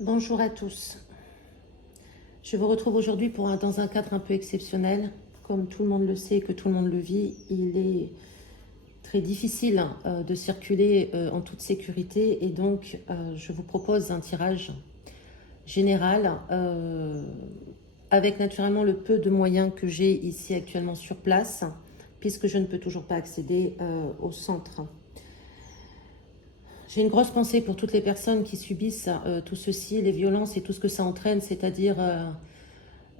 Bonjour à tous. Je vous retrouve aujourd'hui dans un cadre un peu exceptionnel. Comme tout le monde le sait, que tout le monde le vit, il est très difficile de circuler en toute sécurité et donc je vous propose un tirage général avec naturellement le peu de moyens que j'ai ici actuellement sur place puisque je ne peux toujours pas accéder au centre. J'ai une grosse pensée pour toutes les personnes qui subissent tout ceci, les violences et tout ce que ça entraîne, c'est-à-dire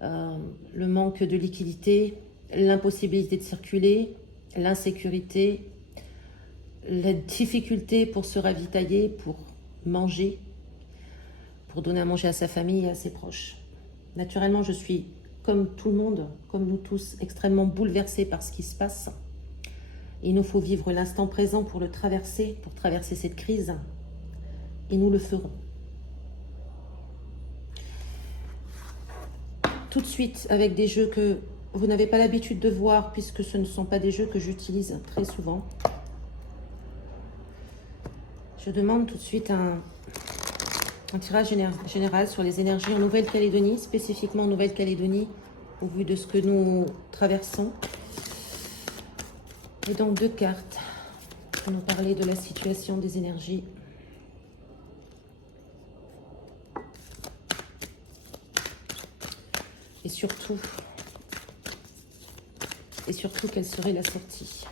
le manque de liquidité, l'impossibilité de circuler, l'insécurité, la difficulté pour se ravitailler, pour manger, pour donner à manger à sa famille et à ses proches. Naturellement, je suis, comme tout le monde, comme nous tous, extrêmement bouleversée par ce qui se passe. Il nous faut vivre l'instant présent pour traverser cette crise, et nous le ferons. Tout de suite, avec des jeux que vous n'avez pas l'habitude de voir, puisque ce ne sont pas des jeux que j'utilise très souvent. Je demande tout de suite un tirage général sur les énergies en Nouvelle-Calédonie, spécifiquement en Nouvelle-Calédonie, au vu de ce que nous traversons. Et donc 2 cartes pour nous parler de la situation des énergies. Et surtout, quelle serait la sortie?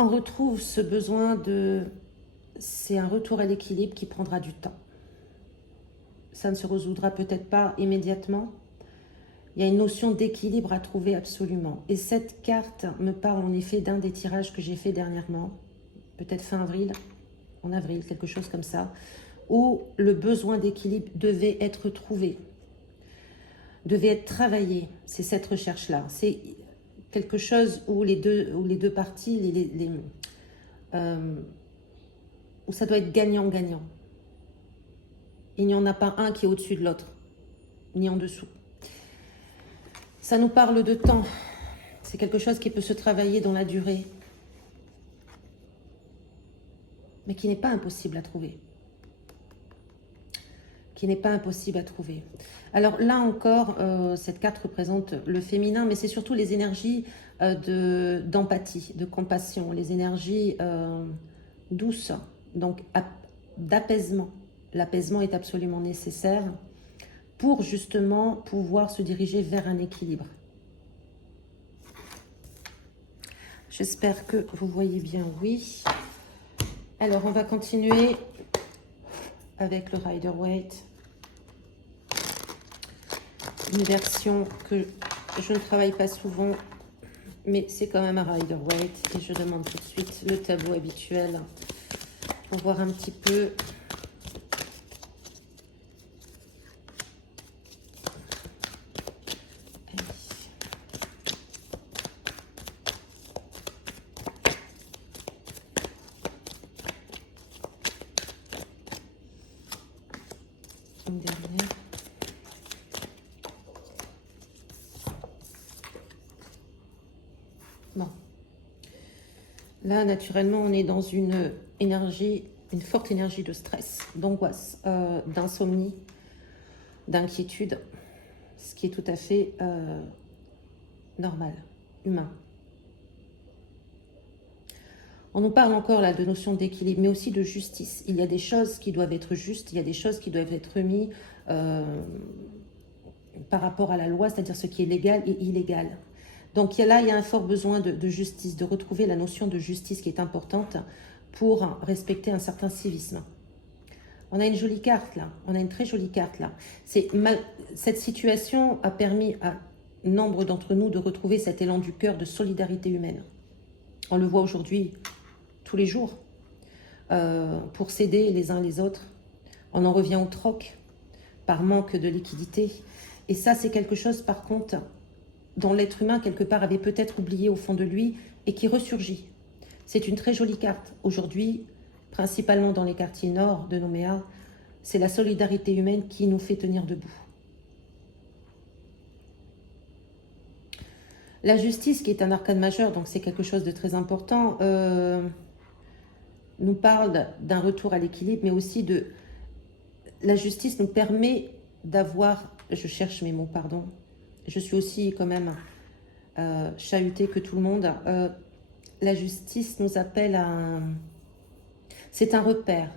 On retrouve ce besoin de... C'est un retour à l'équilibre qui prendra du temps. Ça ne se résoudra peut-être pas immédiatement. Il y a une notion d'équilibre à trouver absolument. Et cette carte me parle en effet d'un des tirages que j'ai fait dernièrement, peut-être fin avril, en avril, quelque chose comme ça, où le besoin d'équilibre devait être trouvé, devait être travaillé. C'est cette recherche-là. C'est quelque chose où les deux parties, où ça doit être gagnant-gagnant. Il n'y en a pas un qui est au-dessus de l'autre, ni en dessous. Ça nous parle de temps. C'est quelque chose qui peut se travailler dans la durée, mais qui n'est pas impossible à trouver. Alors là encore, cette carte représente le féminin, mais c'est surtout les énergies d'empathie, de compassion, les énergies douces, donc d'apaisement. L'apaisement est absolument nécessaire pour justement pouvoir se diriger vers un équilibre. J'espère que vous voyez bien, oui. Alors, on va continuer avec le Rider-Waite. Une version que je ne travaille pas souvent, mais c'est quand même un Rider-Waite. Et je demande tout de suite le tableau habituel pour voir un petit peu... Une dernière. Bon. Là, naturellement, on est dans une énergie, une forte énergie de stress, d'angoisse, d'insomnie, d'inquiétude, ce qui est tout à fait normal, humain. On nous parle encore là de notion d'équilibre, mais aussi de justice. Il y a des choses qui doivent être justes, il y a des choses qui doivent être remises par rapport à la loi, c'est-à-dire ce qui est légal et illégal. Donc il y a un fort besoin de justice, de retrouver la notion de justice qui est importante pour respecter un certain civisme. On a une jolie carte là, on a une très jolie carte là. Cette situation a permis à nombre d'entre nous de retrouver cet élan du cœur de solidarité humaine. On le voit aujourd'hui tous les jours pour s'aider les uns les autres. On en revient au troc par manque de liquidité. Et ça, c'est quelque chose par contre dont l'être humain quelque part avait peut-être oublié au fond de lui et qui ressurgit. C'est une très jolie carte. Aujourd'hui, principalement dans les quartiers nord de Nouméa, c'est la solidarité humaine qui nous fait tenir debout. La justice, qui est un arcane majeur, donc c'est quelque chose de très important, nous parle d'un retour à l'équilibre, mais aussi de... La justice nous permet d'avoir... Je cherche mes mots, pardon. Je suis aussi quand même chahutée que tout le monde. La justice nous appelle à... C'est un repère.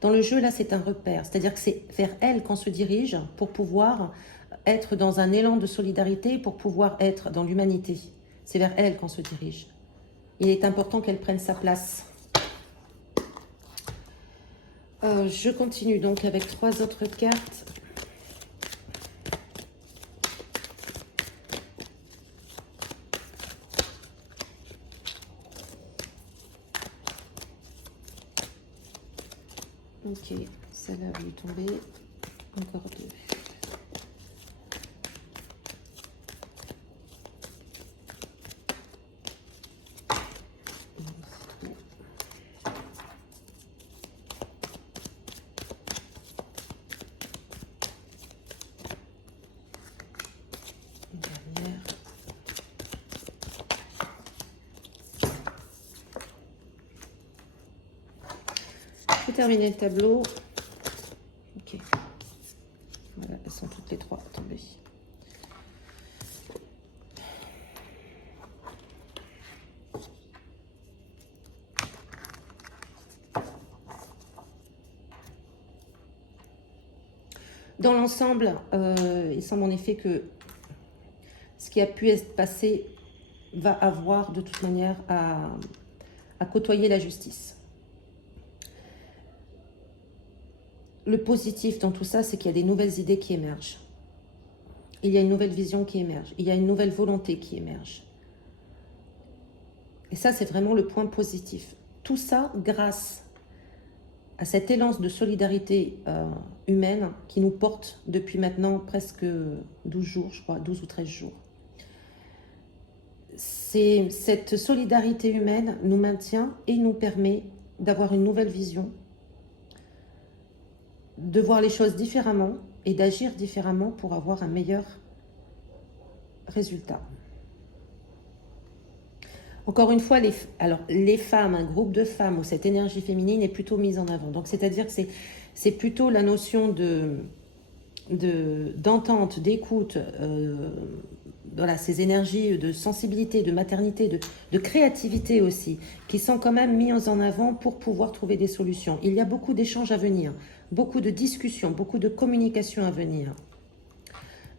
Dans le jeu, là, c'est un repère. C'est-à-dire que c'est vers elle qu'on se dirige pour pouvoir être dans un élan de solidarité, pour pouvoir être dans l'humanité. C'est vers elle qu'on se dirige. Il est important qu'elle prenne sa place. Je continue donc avec 3 autres cartes. Ok, celle-là va lui tomber. Encore 2. Je vais terminer le tableau. Ok. Voilà, elles sont toutes les 3 tombées. Dans l'ensemble, il semble en effet que ce qui a pu être passé va avoir de toute manière à côtoyer la justice. Le positif dans tout ça, c'est qu'il y a des nouvelles idées qui émergent. Il y a une nouvelle vision qui émerge. Il y a une nouvelle volonté qui émerge. Et ça, c'est vraiment le point positif. Tout ça grâce à cet élan de solidarité humaine qui nous porte depuis maintenant presque 12 jours, je crois, 12 ou 13 jours. Cette solidarité humaine nous maintient et nous permet d'avoir une nouvelle vision, de voir les choses différemment et d'agir différemment pour avoir un meilleur résultat. Encore une fois, les femmes, un groupe de femmes où cette énergie féminine est plutôt mise en avant. Donc, c'est-à-dire que c'est plutôt la notion d'entente, d'écoute, voilà, ces énergies de sensibilité, de maternité, de créativité aussi, qui sont quand même mises en avant pour pouvoir trouver des solutions. Il y a beaucoup d'échanges à venir, beaucoup de discussions, beaucoup de communication à venir.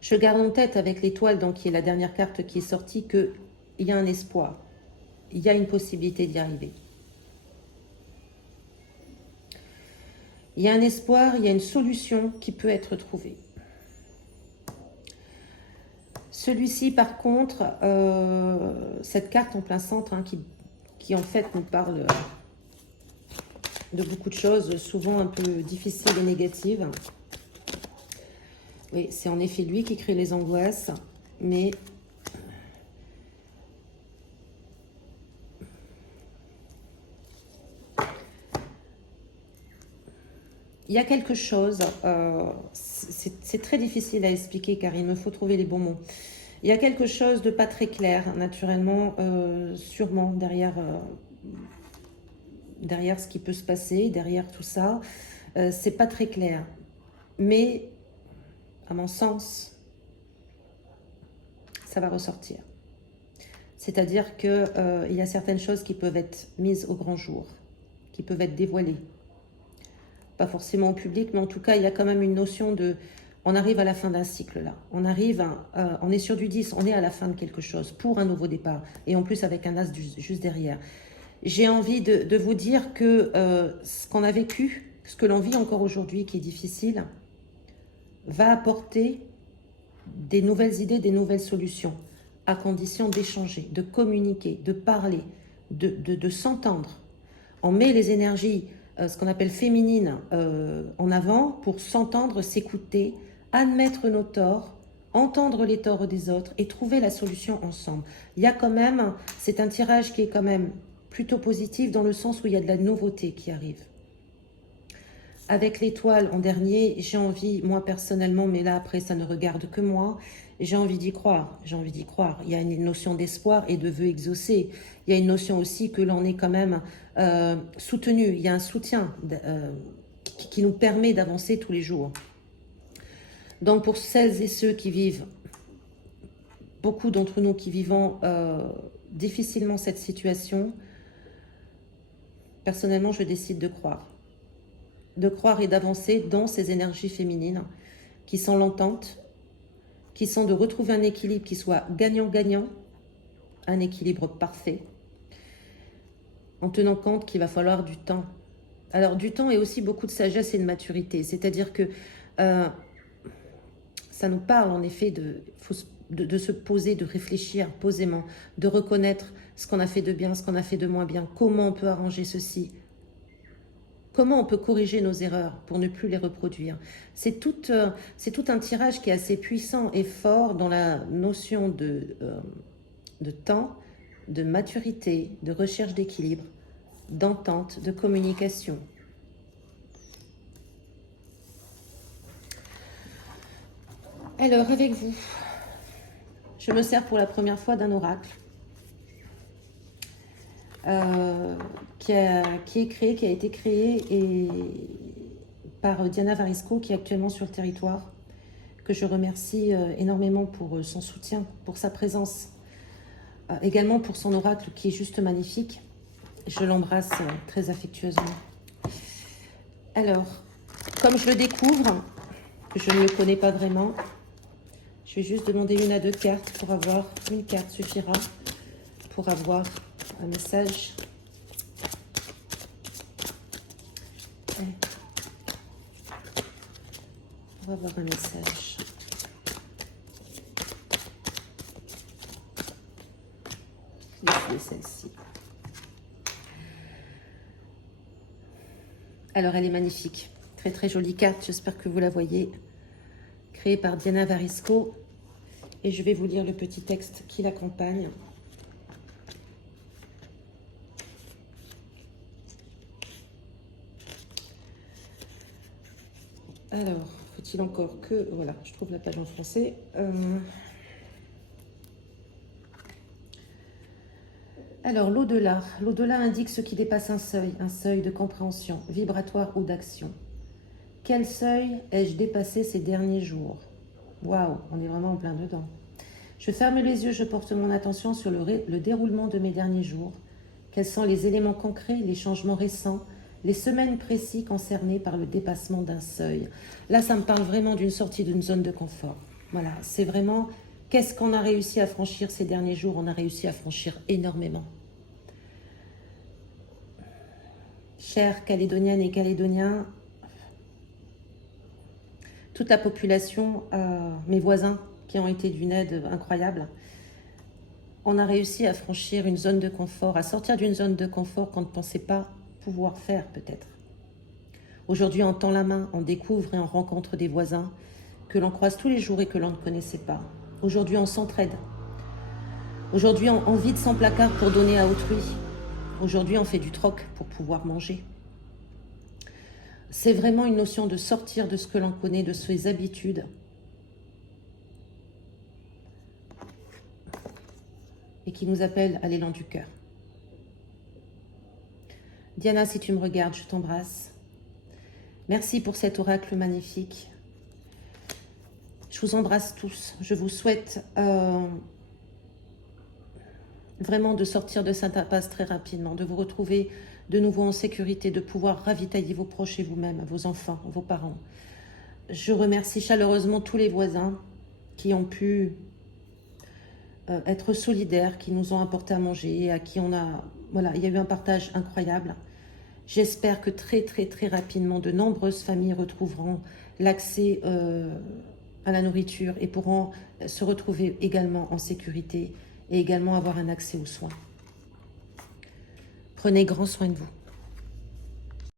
Je garde en tête avec l'étoile, donc qui est la dernière carte qui est sortie, qu'il y a un espoir. Il y a une possibilité d'y arriver. Il y a un espoir, il y a une solution qui peut être trouvée. Celui-ci, par contre, cette carte en plein centre, hein, qui en fait nous parle de beaucoup de choses, souvent un peu difficiles et négatives. Oui, c'est en effet lui qui crée les angoisses, mais... Il y a quelque chose, c'est très difficile à expliquer car il me faut trouver les bons mots. Il y a quelque chose de pas très clair, naturellement, sûrement derrière ce qui peut se passer, derrière tout ça. C'est pas très clair. Mais, à mon sens, ça va ressortir. C'est-à-dire qu'il y a certaines choses qui peuvent être mises au grand jour, qui peuvent être dévoilées. Pas forcément au public, mais en tout cas, il y a quand même une notion de... On arrive à la fin d'un cycle, là. On est sur du 10, on est à la fin de quelque chose, pour un nouveau départ. Et en plus, avec un as juste derrière. J'ai envie de vous dire que ce qu'on a vécu, ce que l'on vit encore aujourd'hui, qui est difficile, va apporter des nouvelles idées, des nouvelles solutions, à condition d'échanger, de communiquer, de parler, de s'entendre. On met les énergies... ce qu'on appelle féminine en avant pour s'entendre, s'écouter, admettre nos torts, entendre les torts des autres et trouver la solution ensemble. Il y a quand même, c'est un tirage qui est quand même plutôt positive dans le sens où il y a de la nouveauté qui arrive. Avec l'étoile en dernier, j'ai envie, moi personnellement, mais là après ça ne regarde que moi, j'ai envie d'y croire, j'ai envie d'y croire. Il y a une notion d'espoir et de vœu exaucé. Il y a une notion aussi que l'on est quand même soutenu, il y a un soutien qui nous permet d'avancer tous les jours. Donc pour celles et ceux qui vivent, beaucoup d'entre nous qui vivons difficilement cette situation, personnellement je décide de croire. De croire et d'avancer dans ces énergies féminines qui sont l'entente, qui sont de retrouver un équilibre qui soit gagnant-gagnant, un équilibre parfait, en tenant compte qu'il va falloir du temps. Alors du temps et aussi beaucoup de sagesse et de maturité, c'est-à-dire que ça nous parle en effet de se poser, de réfléchir posément, de reconnaître ce qu'on a fait de bien, ce qu'on a fait de moins bien, comment on peut arranger ceci, comment on peut corriger nos erreurs pour ne plus les reproduire. C'est tout un tirage qui est assez puissant et fort dans la notion de temps, de maturité, de recherche d'équilibre, d'entente, de communication. Alors, avec vous, je me sers pour la première fois d'un oracle qui a été créé par Diana Varisco, qui est actuellement sur le territoire, que je remercie énormément pour son soutien, pour sa présence, également pour son oracle qui est juste magnifique. Je l'embrasse très affectueusement. Alors, comme je le découvre, que je ne le connais pas vraiment, je vais juste demander 1 à 2 cartes pour avoir, une carte suffira pour avoir un message. On va avoir un message. Je vais celle-ci. Alors, elle est magnifique. Très, très jolie carte. J'espère que vous la voyez. Créée par Diana Varisco. Et je vais vous lire le petit texte qui l'accompagne. Alors, faut-il encore que... Voilà, je trouve la page en français. Alors, l'au-delà. L'au-delà indique ce qui dépasse un seuil de compréhension, vibratoire ou d'action. Quel seuil ai-je dépassé ces derniers jours? Waouh, on est vraiment en plein dedans. Je ferme les yeux, je porte mon attention sur le déroulement de mes derniers jours. Quels sont les éléments concrets, les changements récents, les semaines précises concernées par le dépassement d'un seuil? Là, ça me parle vraiment d'une sortie d'une zone de confort. Voilà, c'est vraiment qu'est-ce qu'on a réussi à franchir ces derniers jours? On a réussi à franchir énormément. Chères Calédoniennes et Calédoniens, toute la population, mes voisins qui ont été d'une aide incroyable, on a réussi à franchir une zone de confort, à sortir d'une zone de confort qu'on ne pensait pas pouvoir faire peut-être. Aujourd'hui, on tend la main, on découvre et on rencontre des voisins que l'on croise tous les jours et que l'on ne connaissait pas. Aujourd'hui, on s'entraide. Aujourd'hui, on vide son placard pour donner à autrui. Aujourd'hui, on fait du troc pour pouvoir manger. C'est vraiment une notion de sortir de ce que l'on connaît, de ses habitudes. Et qui nous appelle à l'élan du cœur. Diana, si tu me regardes, je t'embrasse. Merci pour cet oracle magnifique. Je vous embrasse tous. Je vous souhaite vraiment de sortir de cette impasse très rapidement, de vous retrouver de nouveau en sécurité, de pouvoir ravitailler vos proches et vous-même, vos enfants, vos parents. Je remercie chaleureusement tous les voisins qui ont pu être solidaires, qui nous ont apporté à manger, à qui on a... Voilà, il y a eu un partage incroyable. J'espère que très, très, très rapidement, de nombreuses familles retrouveront l'accès à la nourriture et pourront se retrouver également en sécurité et également avoir un accès aux soins. Prenez grand soin de vous.